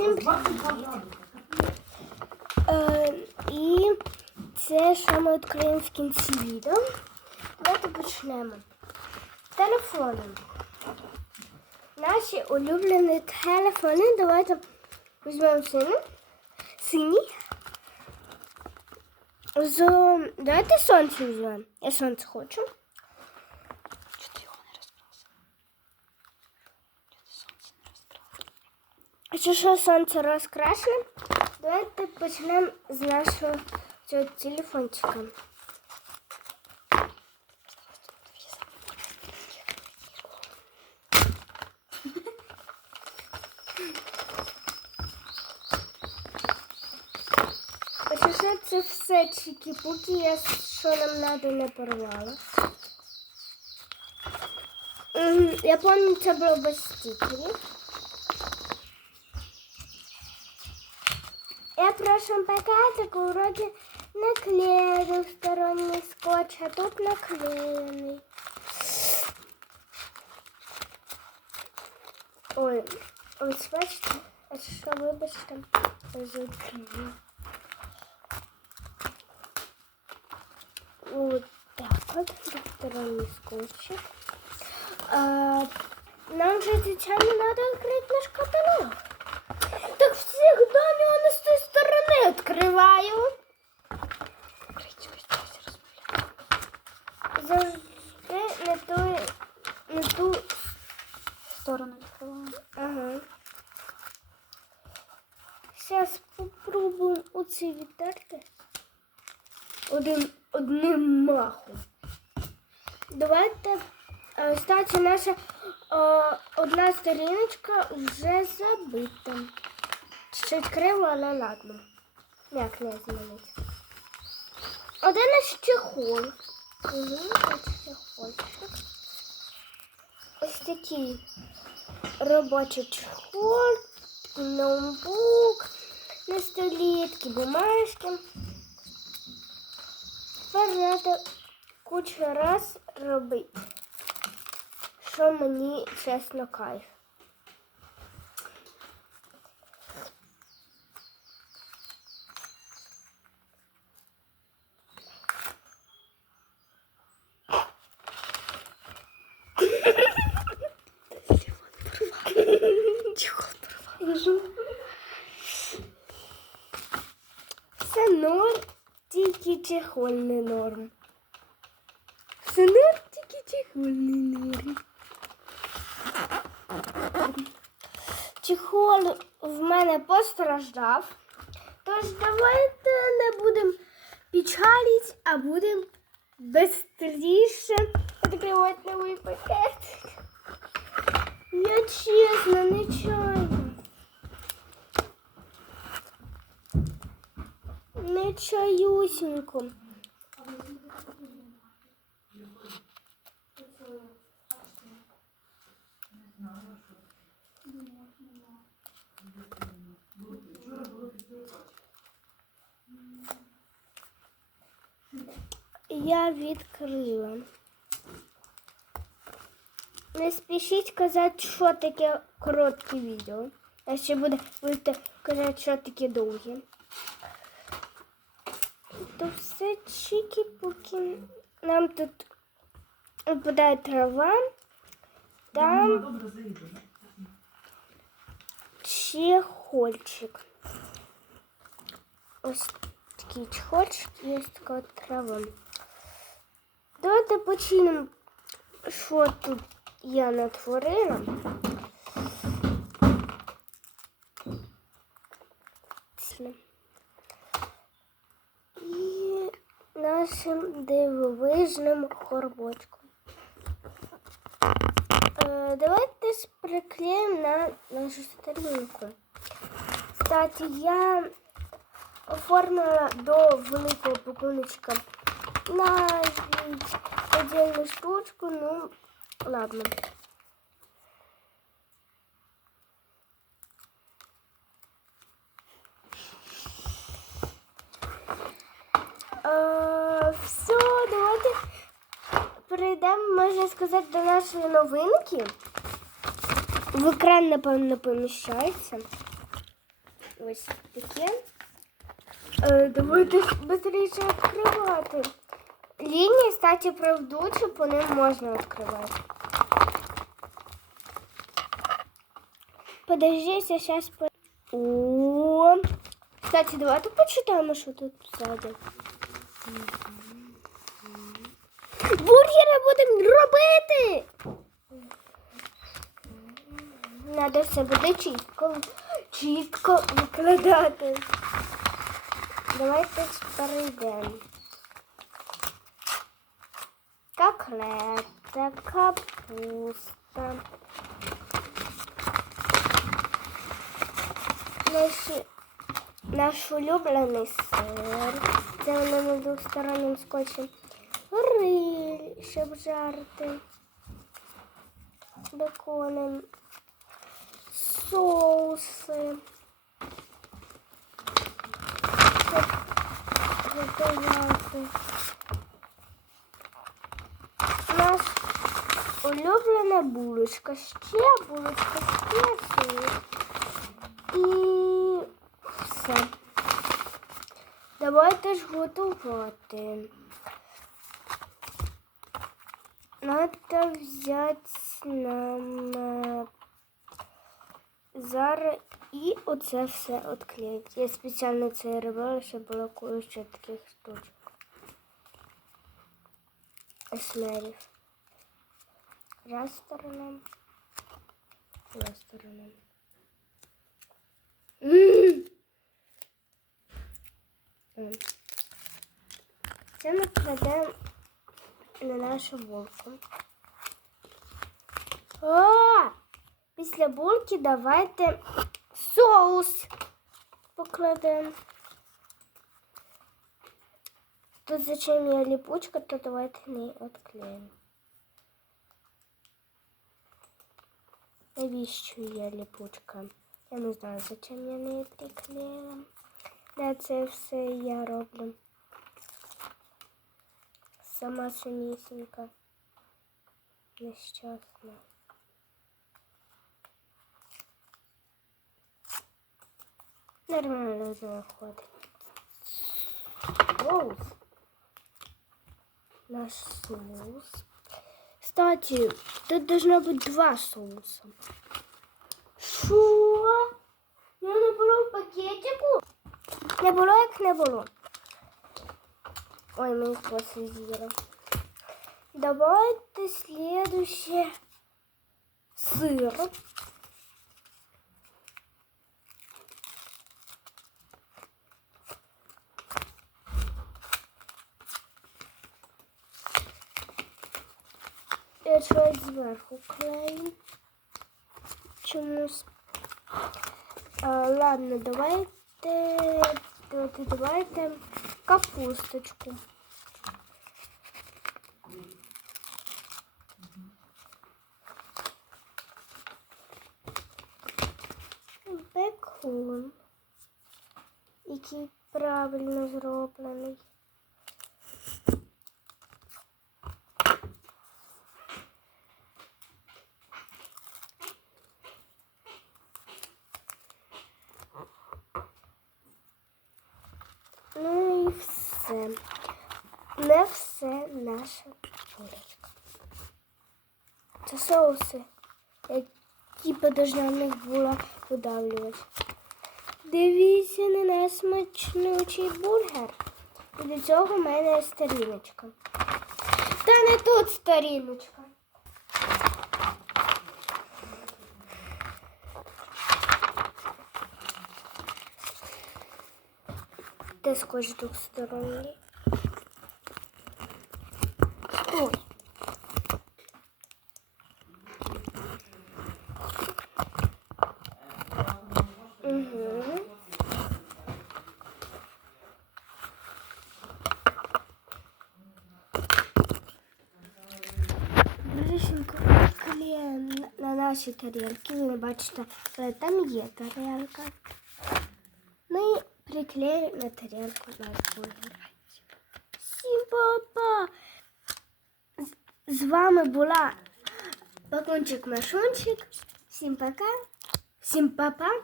Всім! Е, і це що ми відкриємо в кінці відео. Давайте почнемо. Телефони. Наші улюблені телефони. Давайте візьмемо синій. Синій. З... Давайте сонце візьмемо. Я сонце хочу. Якщо що сонце розкрашене, давайте почнемо з нашого цього телефончика. Якщо що це все чики-пуки, я що нам треба не порвала. Я пам'ятаю, це було без стікерів. Прошлом пакетику вроде наклеил сторонний скотч, а тут наклеенный. Ой, ось бачите, а що вибачте, зубки. Вот так вот, двухсторонний скотчик. А, нам же звичайно надо открыть наш каталог. Так всегда я не сторони відкриваю. Завжди не ту, не ту. Сторону відкриваю. Ага. Зараз попробуємо оці відтерти. Один, одним махом. Давайте. Кстати, наша е, одна сторіночка вже забита. Чуть криво, але ладно. Як не змінить. Один наш чехол. Ось такий робочий чехол, ноутбук, на столі, такі бумажки. Тепер кучу раз робити. Що мені чесно кайф. Норм, тільки чехол норм. Все норм, тільки чехол норм. Чехол в мене постраждав. Тож давайте не будемо печалити, а будемо бистріше відкривати новий пакет. Я чесно. Не чаюсінько. Я відкрила. Не спішіть казати, що таке коротке відео. А ще буде будете казати, що таке довге. То все чики-пуки. Нам тут випадає трава. Там чехольчик. Ось такий чехольчик і ось така трава. Давайте почнемо, що тут я натворила. дивовижним горбочком. Е, давайте ж приклеїмо на нашу сторінку. Кстати, я оформила до великого пакуночка навіть отдельну штучку, ну ладно. Можна сказати, до нашої новинки. В екран, напевно, поміщається. ось таке. Е, давайте швидше відкривати. Лінії, кстати, правдучі, по ним можна відкривати. Подожди, я сейчас по... О, кстати, давайте почитаємо, що тут ззаді. Бургери будемо робити. Надо все буде чітко, чітко викладати. Давайте перейдемо. Коклета, капуста. Наш, наш улюблений сир. Це воно на двостороннім скотчем. Гриль, щоб жарити. Беконом. Соуси. Щоб готувати. Наш улюблена булочка. Ще булочка, ще сир. І все. Давайте ж готувати. Надо взяти нам зараз і оце все відклеїти. Я спеціально це робила, щоб було куча таких штучок. Есмерів. Раз сторона. Два сторона. М. Це ми кладемо на нашу булку. А! Після булки давайте соус покладемо. Тут зачем є липучка, то давайте не відклеїмо. Навіщо є липучка? Я не знаю, зачем я неї приклеїла. Да, це все я роблю. Сама самісінька. Нещасна. Нормально заходить. Соус. Наш соус. Кстати, тут должно быть два соуса. Що? Я не було в пакетику? Не було, як не було. Ой, мені посиділо. Давайте следующее. Сыр. Щось зверху клею. Чомусь. А, ладно, давайте, давайте, давайте капусточку. Бекон, який правильно зроблений. Все. Не все наша курочка. Це соуси, які в них була видавлювати. Дивіться на наш смачнючий бургер. І до цього в мене сторіночка. Та не тут сторіночка. Де скотч двосторонній? Ой. Угу. Бришенько клеєм на наші тарілки. Ви не бачите, але там є тарілка. Ми приклеїмо на тарелку наш бургер. Всім папа! З вами була Пакунчик-машунчик. Всім пока. Всім папа.